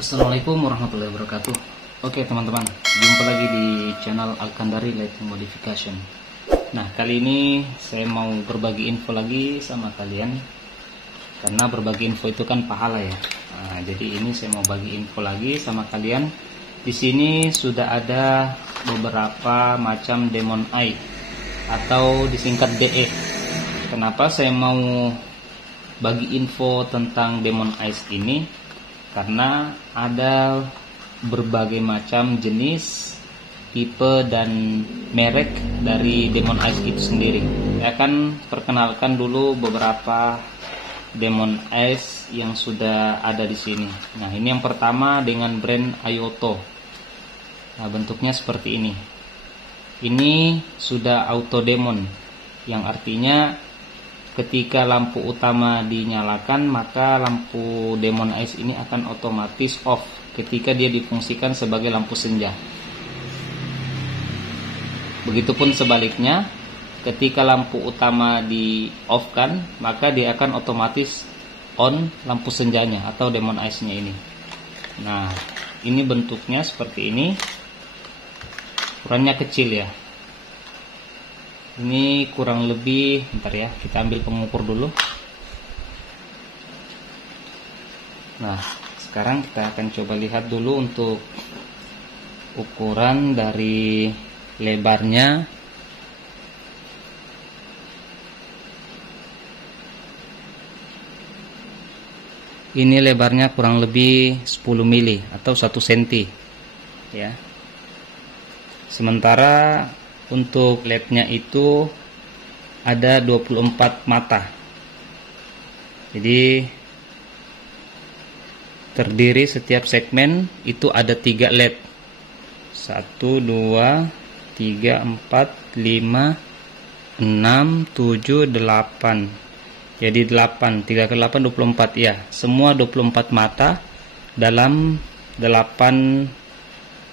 Assalamualaikum warahmatullahi wabarakatuh. Oke teman-teman, jumpa lagi di channel Alkandari Lighting Modification. Nah, kali ini saya mau berbagi info lagi sama kalian, karena berbagi info itu kan pahala ya. Nah, jadi ini saya mau bagi info lagi sama kalian. Di sini sudah ada beberapa macam Demon Eye atau disingkat DE. Kenapa saya mau bagi info tentang Demon Eyes ini? Karena ada berbagai macam jenis, tipe, dan merek dari Demon Eyes itu sendiri. Saya akan perkenalkan dulu beberapa Demon Eyes yang sudah ada di sini. Nah, ini yang pertama dengan brand Ayoto. Nah, bentuknya seperti ini. Ini sudah auto demon, yang artinya ketika lampu utama dinyalakan, maka lampu Demon Eyes ini akan otomatis off ketika dia difungsikan sebagai lampu senja. Begitupun sebaliknya, ketika lampu utama di off kan, maka dia akan otomatis on lampu senjanya atau Demon Eyes-nya ini. Nah, ini bentuknya seperti ini. Ukurannya kecil ya. Ini kurang lebih, bentar ya, kita ambil pengukur dulu. Nah, sekarang kita akan coba lihat dulu untuk ukuran dari lebarnya. Ini lebarnya kurang lebih 10 mili atau 1 cm ya. Sementara untuk LED-nya itu ada 24 mata. Jadi terdiri setiap segmen itu ada 3 LED. 1, 2, 3, 4, 5, 6, 7, 8. Jadi 8, 3 ke 8, 24 ya. Semua 24 mata dalam 8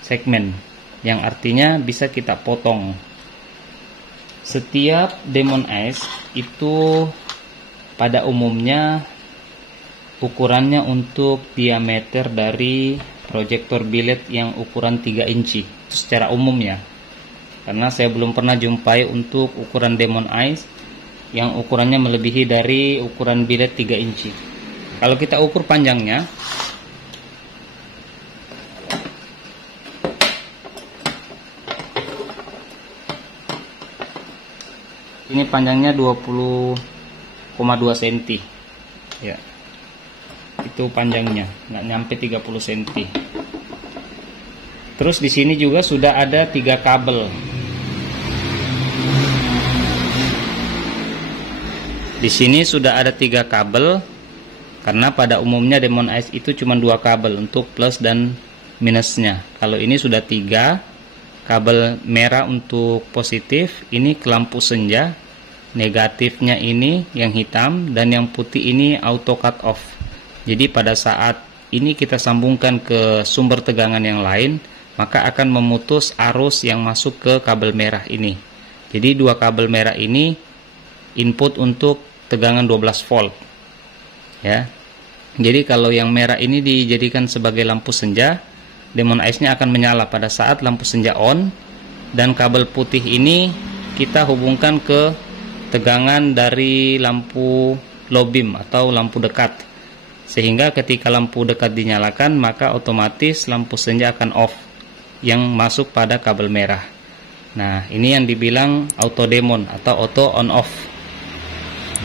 segmen, yang artinya bisa kita potong. Setiap Demon Eyes itu pada umumnya ukurannya untuk diameter dari proyektor biled yang ukuran 3 inci. Itu secara umum ya. Karena saya belum pernah jumpai untuk ukuran Demon Eyes yang ukurannya melebihi dari ukuran biled 3 inci. Kalau kita ukur panjangnya, ini panjangnya 20,2 cm ya, itu panjangnya, nggak nyampe 30 cm. Terus di sini juga sudah ada 3 kabel. Di sini sudah ada 3 kabel, karena pada umumnya Demon Eyes itu cuma 2 kabel untuk plus dan minusnya. Kalau ini sudah 3 kabel, merah untuk positif, ini ke lampu senja, negatifnya ini yang hitam, dan yang putih ini auto cut off. Jadi pada saat ini kita sambungkan ke sumber tegangan yang lain, maka akan memutus arus yang masuk ke kabel merah ini. Jadi 2 kabel merah ini input untuk tegangan 12 volt ya. Jadi kalau yang merah ini dijadikan sebagai lampu senja, Demon Eyes-nya akan menyala pada saat lampu senja on, dan kabel putih ini kita hubungkan ke tegangan dari lampu low beam atau lampu dekat, sehingga ketika lampu dekat dinyalakan, maka otomatis lampu senja akan off yang masuk pada kabel merah. Nah, ini yang dibilang auto demon atau auto on off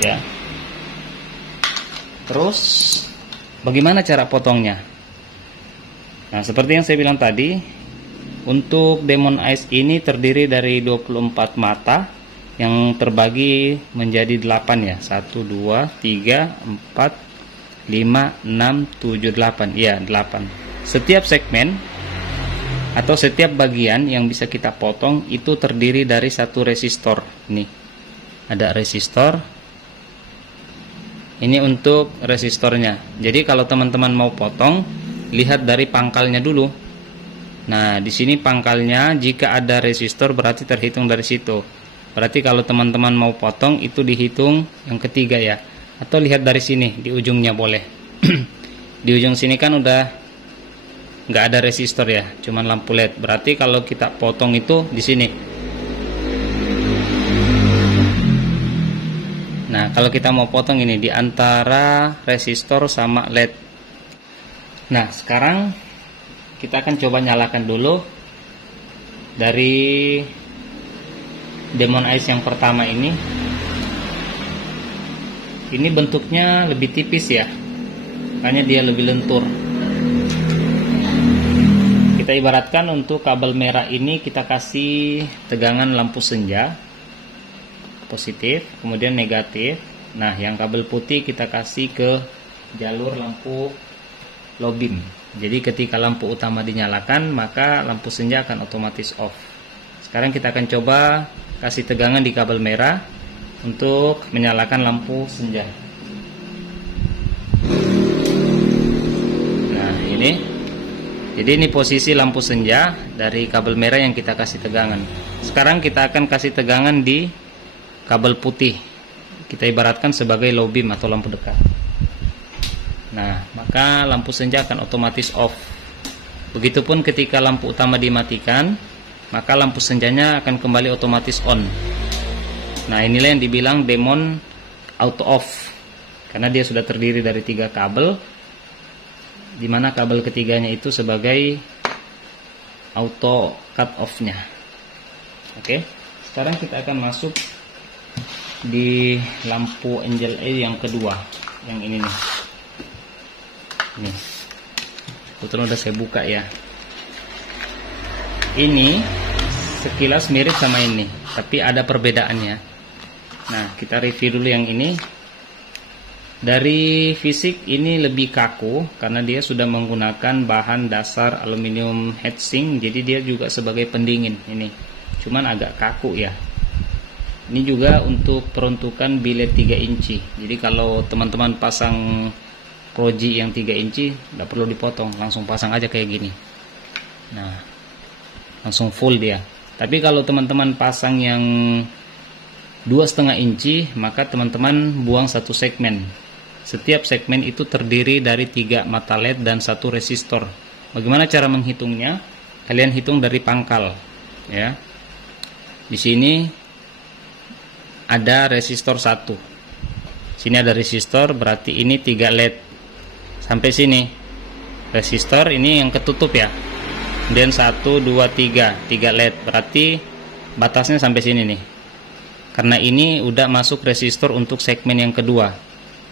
ya. Terus bagaimana cara potongnya? Nah, seperti yang saya bilang tadi, untuk Demon Eyes ini terdiri dari 24 mata yang terbagi menjadi 8 ya. 1, 2, 3, 4, 5, 6, 7, 8. Ya, 8. Setiap segmen atau setiap bagian yang bisa kita potong itu terdiri dari 1 resistor. Nih, ada resistor. Ini untuk resistornya. Jadi kalau teman-teman mau potong, lihat dari pangkalnya dulu. Nah, di sini pangkalnya, jika ada resistor berarti terhitung dari situ. Berarti kalau teman-teman mau potong itu dihitung yang ketiga ya. Atau lihat dari sini di ujungnya boleh. Di ujung sini kan udah nggak ada resistor ya, cuman lampu LED. Berarti kalau kita potong itu di sini. Nah, kalau kita mau potong ini di antara resistor sama LED. Nah, sekarang kita akan coba nyalakan dulu dari Demon Ice yang pertama ini. Ini bentuknya lebih tipis ya, makanya dia lebih lentur. Kita ibaratkan untuk kabel merah ini kita kasih tegangan lampu senja positif, kemudian negatif. Nah, yang kabel putih kita kasih ke jalur lampu low beam. Jadi ketika lampu utama dinyalakan, maka lampu senja akan otomatis off. Sekarang kita akan coba kasih tegangan di kabel merah untuk menyalakan lampu senja. Nah, ini. Jadi ini posisi lampu senja dari kabel merah yang kita kasih tegangan. Sekarang kita akan kasih tegangan di kabel putih. Kita ibaratkan sebagai low beam atau lampu dekat. Nah, maka lampu senja akan otomatis off. Begitupun ketika lampu utama dimatikan, maka lampu senjanya akan kembali otomatis on. Nah, inilah yang dibilang Demon auto off, karena dia sudah terdiri dari 3 kabel, dimana kabel ketiganya itu sebagai auto cut off-nya. Oke, sekarang kita akan masuk di lampu Angel A yang kedua, yang ini nih. Nih, kebetulan udah saya buka ya. Ini sekilas mirip sama ini, tapi ada perbedaannya. Nah, kita review dulu yang ini. Dari fisik ini lebih kaku karena dia sudah menggunakan bahan dasar aluminium heatsink, jadi dia juga sebagai pendingin ini. Cuman agak kaku ya. Ini juga untuk peruntukan bilet 3 inci. Jadi kalau teman-teman pasang Proji yang 3 inci, nggak perlu dipotong, langsung pasang aja kayak gini. Nah, langsung full dia. Tapi kalau teman-teman pasang yang 2,5 inci, maka teman-teman buang 1 segmen. Setiap segmen itu terdiri dari 3 mata LED dan 1 resistor. Bagaimana cara menghitungnya? Kalian hitung dari pangkal, ya. Di sini ada resistor 1. Sini ada resistor, berarti ini 3 LED. Sampai sini resistor ini yang ketutup ya. Kemudian 1, 2, 3 LED, berarti batasnya sampai sini nih. Karena ini udah masuk resistor untuk segmen yang kedua.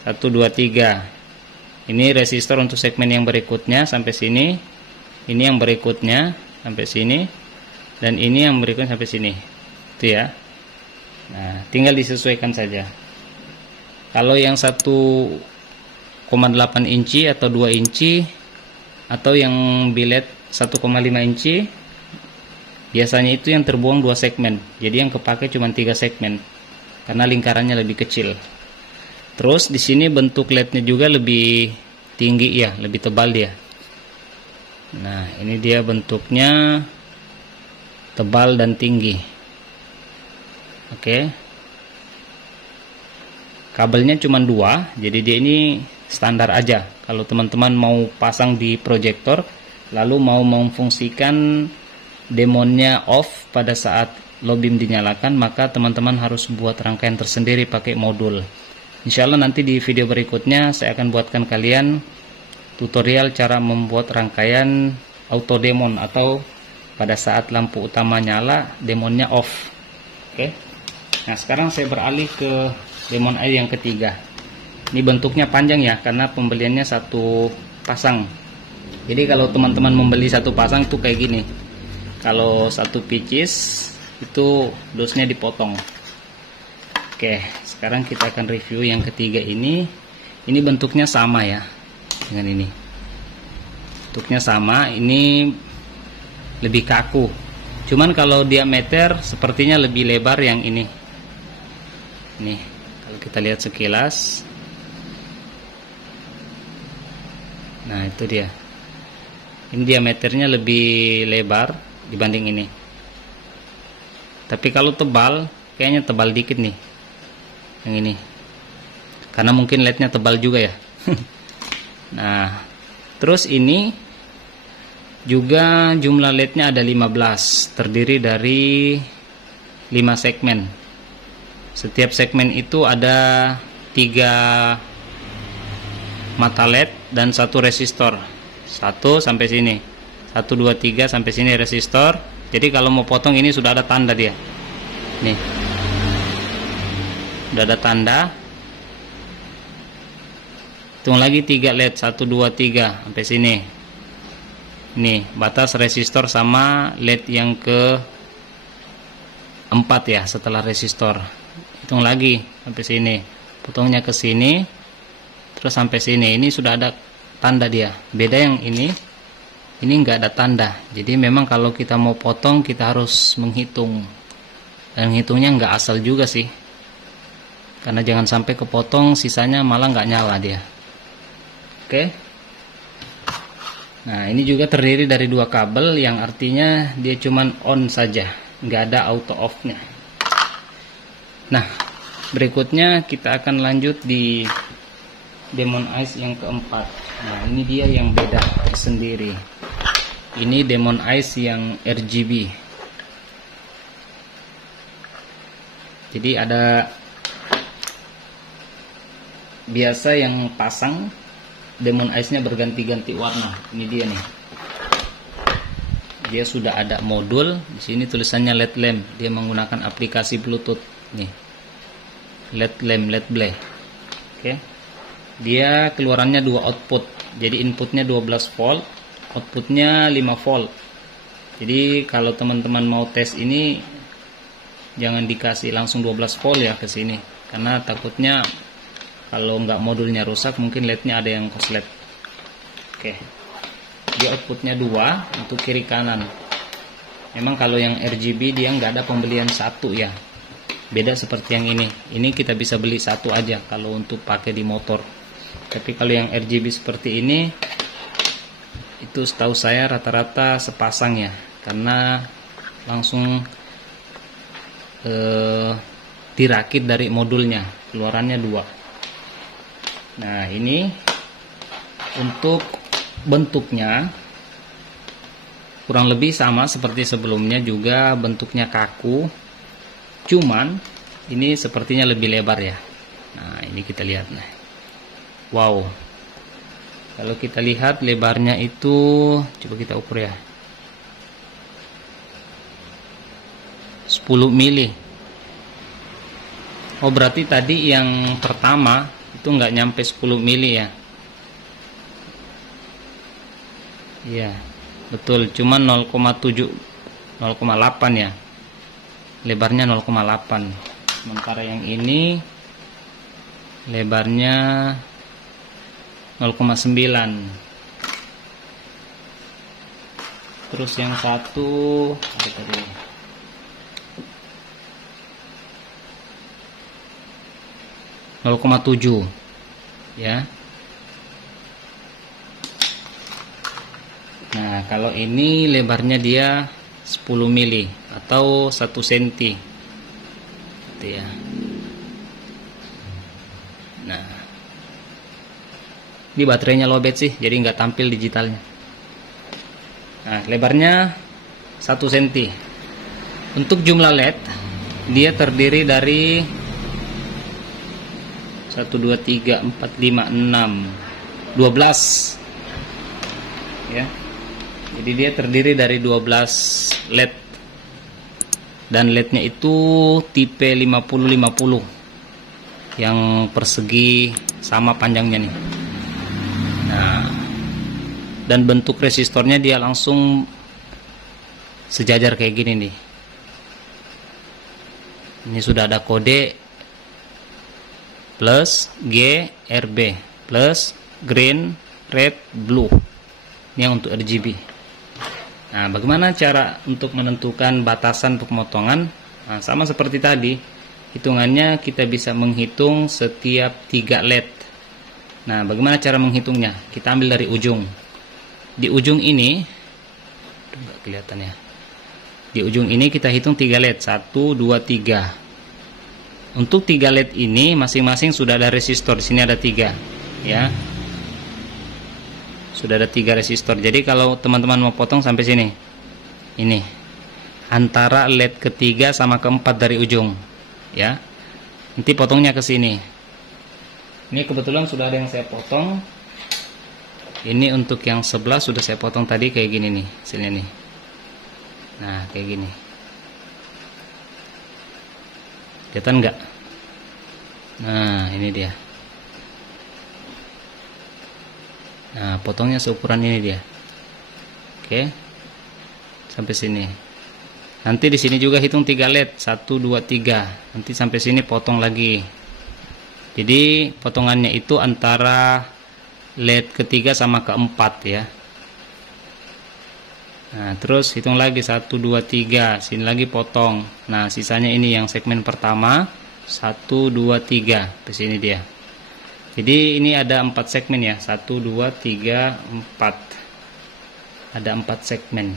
1, 2, 3. Ini resistor untuk segmen yang berikutnya sampai sini. Ini yang berikutnya sampai sini. Dan ini yang berikutnya sampai sini. Itu ya. Nah, tinggal disesuaikan saja. Kalau yang 1,8 inci atau 2 inci atau yang bilet 1,5 inci, biasanya itu yang terbuang 2 segmen. Jadi yang kepake cuma 3 segmen karena lingkarannya lebih kecil. Terus di sini bentuk LED-nya juga lebih tinggi ya, lebih tebal dia. Nah, ini dia bentuknya tebal dan tinggi. Oke. Kabelnya cuma 2, jadi dia ini standar aja. Kalau teman-teman mau pasang di proyektor, lalu mau memfungsikan demonnya off pada saat low beam dinyalakan, maka teman-teman harus buat rangkaian tersendiri pakai modul. Insya Allah nanti di video berikutnya saya akan buatkan kalian tutorial cara membuat rangkaian auto demon atau pada saat lampu utama nyala demonnya off. Oke. Nah, sekarang saya beralih ke demon air yang ketiga. Ini bentuknya panjang ya, karena pembeliannya 1 pasang. Jadi kalau teman-teman membeli 1 pasang itu kayak gini. Kalau 1 pieces itu dosnya dipotong. Oke, sekarang kita akan review yang ketiga ini. Ini bentuknya sama ya dengan ini. Bentuknya sama, ini lebih kaku. Cuman kalau diameter sepertinya lebih lebar yang ini. Nih, kalau kita lihat sekilas. Nah, itu dia. Ini diameternya lebih lebar dibanding ini. Tapi kalau tebal, kayaknya tebal dikit nih. Yang ini. Karena mungkin LED-nya tebal juga ya. Nah, terus ini Juga jumlah LED-nya ada 15, terdiri dari 5 segmen. Setiap segmen itu ada 3 mata LED dan 1 resistor. 1 sampai sini. 1 2 3 sampai sini resistor. Jadi kalau mau potong ini sudah ada tanda dia. Nih. Sudah ada tanda. Hitung lagi 3 LED, 1 2 3 sampai sini. Nih, batas resistor sama LED yang ke 4 ya setelah resistor. Hitung lagi sampai sini. Potongnya ke sini terus sampai sini. Ini sudah ada tanda dia. Beda yang ini enggak ada tanda. Jadi memang kalau kita mau potong kita harus menghitung. Dan hitungnya enggak asal juga sih. Karena jangan sampai kepotong sisanya malah enggak nyala dia. Oke. Nah, ini juga terdiri dari 2 kabel yang artinya dia cuman on saja, nggak ada auto off-nya. Nah, berikutnya kita akan lanjut di Demon Eyes yang keempat. Nah, ini dia yang beda sendiri. Ini Demon Eyes yang RGB. Jadi ada biasa yang pasang Demon Eyes-nya berganti-ganti warna. Ini dia nih. Dia sudah ada modul. Di sini tulisannya LED lamp. Dia menggunakan aplikasi Bluetooth. Nih. LED lamp, LED blade. Oke. Dia keluarannya 2 output. Jadi inputnya 12 volt, outputnya 5 volt. Jadi kalau teman-teman mau tes ini jangan dikasih langsung 12 volt ya ke sini. Karena takutnya kalau nggak modulnya rusak, mungkin LED-nya ada yang korslet. Oke. Dia outputnya 2 untuk kiri kanan. Memang kalau yang RGB dia nggak ada pembelian 1 ya. Beda seperti yang ini. Ini kita bisa beli 1 aja kalau untuk pakai di motor. Tapi kalau yang RGB seperti ini, itu setahu saya rata-rata sepasang ya. Karena langsung dirakit dari modulnya. Keluarannya 2. Nah, ini untuk bentuknya kurang lebih sama seperti sebelumnya, juga bentuknya kaku, cuman ini sepertinya lebih lebar ya. Nah, ini kita lihat. Nah, wow, kalau kita lihat lebarnya itu, coba kita ukur ya, 10 mili. Oh, berarti tadi yang pertama itu nggak nyampe 10 mili ya. Iya, betul, cuman 0,7 0,8 ya. Lebarnya 0,8. Sementara yang ini lebarnya 0,9. Terus yang satu apa tadi? 0,7 ya. Nah, kalau ini lebarnya dia 10 mili atau 1 cm gitu ya. Nah, ini baterainya lowbat sih, jadi nggak tampil digitalnya. Nah, lebarnya 1 cm. Untuk jumlah LED dia terdiri dari 1 2 3 4 5 6 12 ya. Jadi dia terdiri dari 12 LED. Dan LED-nya itu tipe 50-50 yang persegi sama panjangnya nih. Nah, dan bentuk resistornya dia langsung sejajar kayak gini nih. Ini sudah ada kode plus G RB plus green red blue. Ini yang untuk RGB. Nah, bagaimana cara untuk menentukan batasan pemotongan? Nah, sama seperti tadi, hitungannya kita bisa menghitung setiap 3 LED. Nah, bagaimana cara menghitungnya? Kita ambil dari ujung. Di ujung ini, nggak kelihatan ya. Di ujung ini kita hitung 3 LED, 1, 2, 3. Untuk 3 LED ini masing-masing sudah ada resistor. Di sini ada 3, ya. sudah ada 3 resistor. Jadi kalau teman-teman mau potong sampai sini, ini antara LED ketiga sama keempat dari ujung, ya. Nanti potongnya ke sini. Ini kebetulan sudah ada yang saya potong. Ini untuk yang sebelah sudah saya potong tadi kayak gini nih, hasilnya nih. Nah, kayak gini. Kelihatan nggak? Nah, ini dia. Nah, potongnya seukuran ini dia. Oke. Sampai sini. Nanti di sini juga hitung 3 LED, 1 2 3. Nanti sampai sini potong lagi. Jadi, potongannya itu antara LED ketiga sama keempat ya. Nah, terus hitung lagi 1 2 3. Sini lagi potong. Nah, sisanya ini yang segmen pertama, 1 2 3. Di sini dia. Jadi ini ada 4 segmen ya, 1 2 3 4. Ada 4 segmen.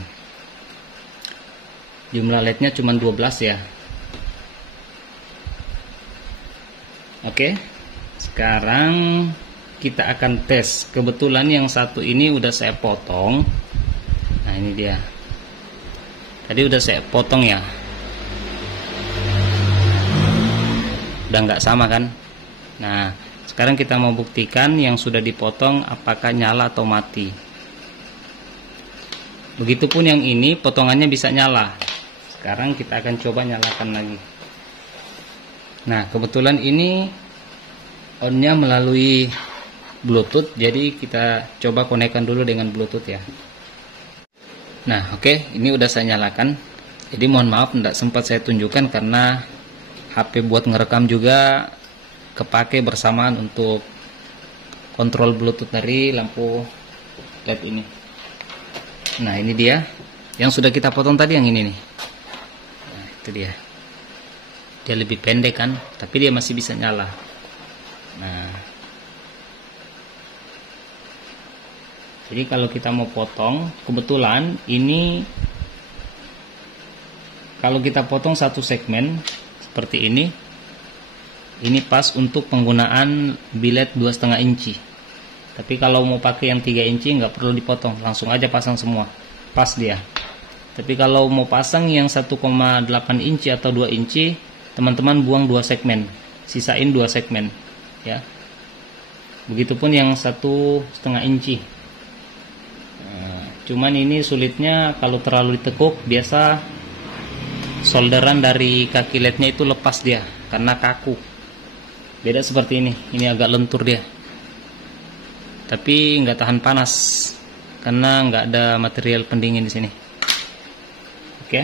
Jumlah LED-nya cuma 12 ya. Oke. Sekarang kita akan tes. Kebetulan yang satu ini udah saya potong. Nah, ini dia. Tadi udah saya potong ya. Udah nggak sama kan? Nah, sekarang kita mau buktikan yang sudah dipotong apakah nyala atau mati. Begitupun yang ini potongannya bisa nyala. Sekarang kita akan coba nyalakan lagi. Nah, kebetulan ini on-nya melalui Bluetooth, jadi kita coba konekkan dulu dengan Bluetooth ya. Nah, oke, ini udah saya nyalakan. Jadi mohon maaf tidak sempat saya tunjukkan karena HP buat ngerekam juga kepake bersamaan untuk kontrol Bluetooth dari lampu LED ini. Nah, ini dia yang sudah kita potong tadi, yang ini nih. Nah, itu dia. Dia lebih pendek kan, tapi dia masih bisa nyala. Nah, jadi kalau kita mau potong, kebetulan ini kalau kita potong satu segmen seperti ini pas untuk penggunaan bilet 2,5 inci. Tapi kalau mau pakai yang 3 inci nggak perlu dipotong, langsung aja pasang semua, pas dia. Tapi kalau mau pasang yang 1,8 inci atau 2 inci, teman-teman buang 2 segmen, sisain 2 segmen ya. Begitupun yang 1,5 inci. Nah, cuman ini sulitnya kalau terlalu ditekuk, biasa solderan dari kaki LED-nya itu lepas dia karena kaku. Beda seperti ini agak lentur dia. Tapi nggak tahan panas karena nggak ada material pendingin di sini. Oke.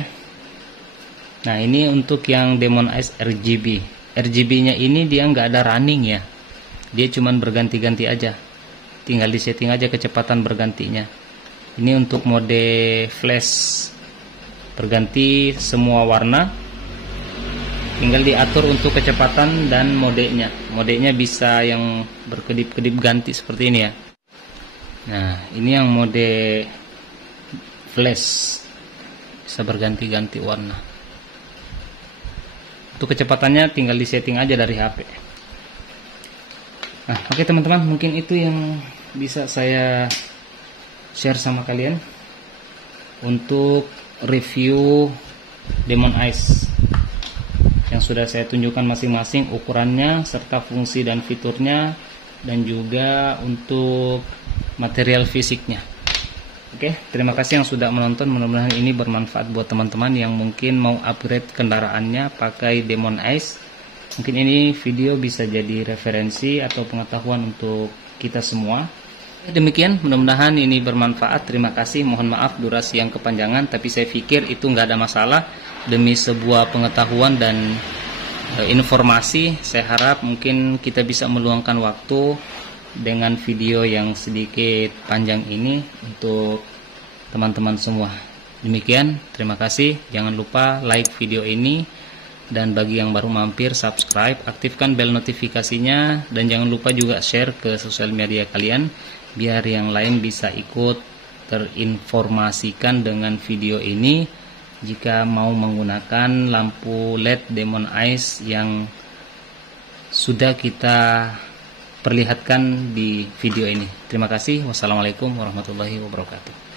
Nah, ini untuk yang Demon Ice RGB. RGB-nya ini dia nggak ada running ya. Dia cuman berganti-ganti aja. Tinggal disetting aja kecepatan bergantinya. Ini untuk mode flash, berganti semua warna. Tinggal diatur untuk kecepatan dan modenya. Modenya bisa yang berkedip-kedip ganti seperti ini ya. Nah, ini yang mode flash, bisa berganti-ganti warna. Untuk kecepatannya tinggal disetting aja dari HP. Nah, oke teman-teman, mungkin itu yang bisa saya share sama kalian untuk review Demon Ice yang sudah saya tunjukkan masing-masing ukurannya serta fungsi dan fiturnya, dan juga untuk material fisiknya. Oke, terima kasih yang sudah menonton. Mudah-mudahan ini bermanfaat buat teman-teman yang mungkin mau upgrade kendaraannya pakai Demon Ice. Mungkin ini video bisa jadi referensi atau pengetahuan untuk kita semua. Demikian, mudah-mudahan ini bermanfaat. Terima kasih, mohon maaf durasi yang kepanjangan, tapi saya pikir itu nggak ada masalah. Demi sebuah pengetahuan dan informasi, saya harap mungkin kita bisa meluangkan waktu dengan video yang sedikit panjang ini untuk teman-teman semua. Demikian, terima kasih. Jangan lupa like video ini, dan bagi yang baru mampir, subscribe, aktifkan bel notifikasinya, dan jangan lupa juga share ke sosial media kalian biar yang lain bisa ikut terinformasikan dengan video ini jika mau menggunakan lampu LED Demon Ice yang sudah kita perlihatkan di video ini. Terima kasih. Wassalamualaikum warahmatullahi wabarakatuh.